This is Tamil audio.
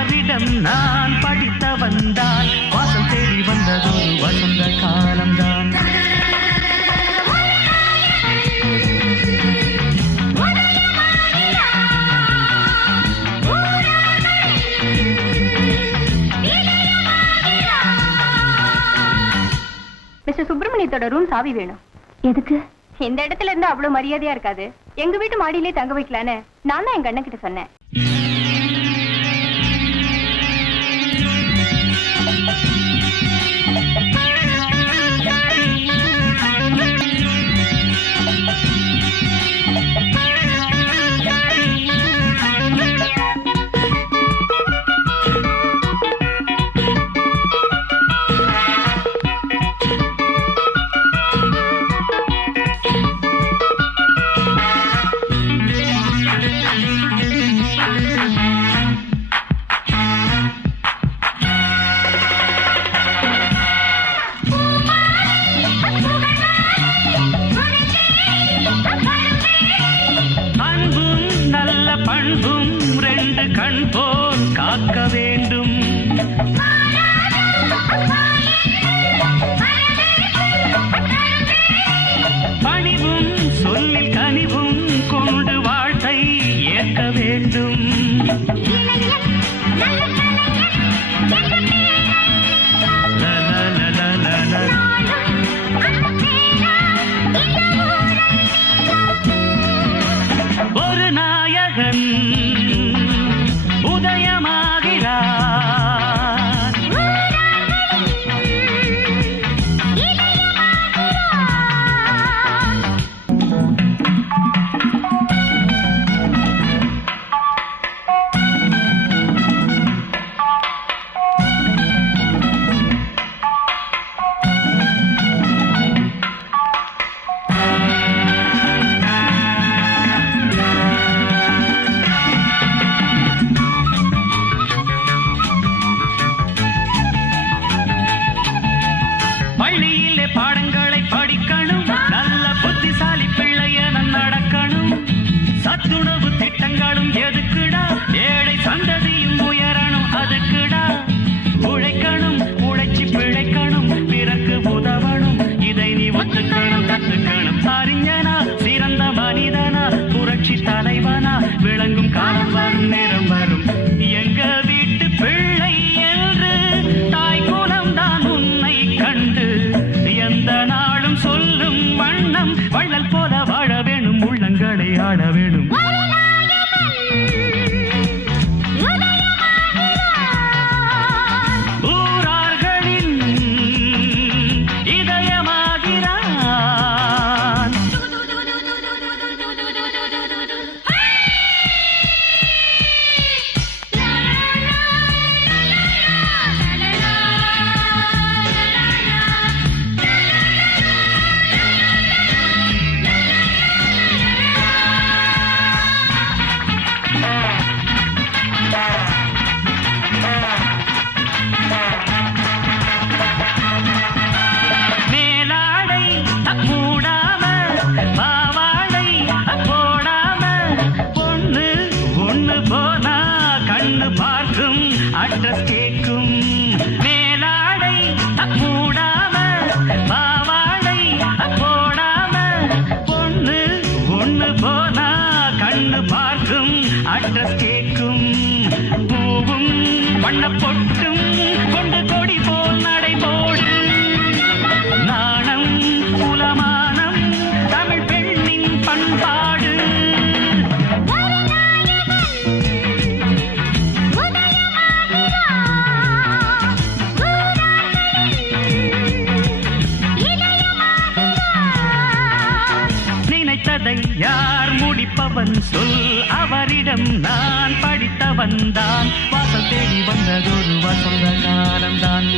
அவரிடம் நான் படித்த வந்தான் வாசல் தேடி வந்ததொரு வசந்த காலம்தான். மிஸ்டர் சுப்பிரமணியத்தோட ரூம் சாவி வேணும். எதுக்கு? இந்த இடத்துல இருந்து அவ்வளவு மரியாதையா இருக்காது, எங்க வீட்டு மாடியிலே தங்க வைக்கலான்னு நான் தான் எங்க அண்ணன் கிட்ட சொன்னேன். பண்பும் ரெண்டு கண் போல் காக்க வேண்டும். பணிவும் சொல்லில் கனிவும் கொண்டு வாழ்த்தை ஏற்க வேண்டும். ஒரு நாயகன் உதயமாகிறார். பள்ளியிலே பாடங்களை படிக்கணும், நல்ல புத்திசாலி பிள்ளையன நடக்கணும். சத்துணவு திட்டங்களும் எதுக்குடா, ஏழை சந்ததியும் உயரணும் அதுக்குடா. உழைக்கணும், உழைச்சி பிழைக்கணும், பிறகு உதவணும், இதை நீ ஒத்துக்கணும் கத்துக்கணும். அறிஞனா சிறந்த மனிதனா புரட்சி தலைவனா விளங்கும் காலம் வரும், நேரம் வரும். எங்க வீட்டு பிள்ளை என்று தாய் குலம் தான் உன்னை கண்டு எந்த நாளும் சொல்லும் வண்ணம் வள்ளல் போல வாழ வேணும், உள்ளங்களை ஆட வேணும். ஊரார்களின் இதயமாகிறான். மேலாடை மூடாம பாவாடை போடாம பொண்ணு ஒண்ணு போனா கண்ணு பார்க்கும், அட்ரஸ் கேட்கும். மேலாடை மூடாம பாவாடை போடாம பொண்ணு ஒண்ணு போனா கண்ணு பார்க்கும், அட்ரஸ் கேட்கும். பூவும் வண்ண பொட்டும் கொண்டு கொடி போல் நடை போடு. நாணம் குலமானம் தமிழ் பெண்ணின் பண்பாடு. நினைத்ததை யார் முடிப்பவன் சொல், அவரிடம் நான் படித்த வந்தான் வாசல் தேடி வந்ததொரு வசந்த காலம்தான்.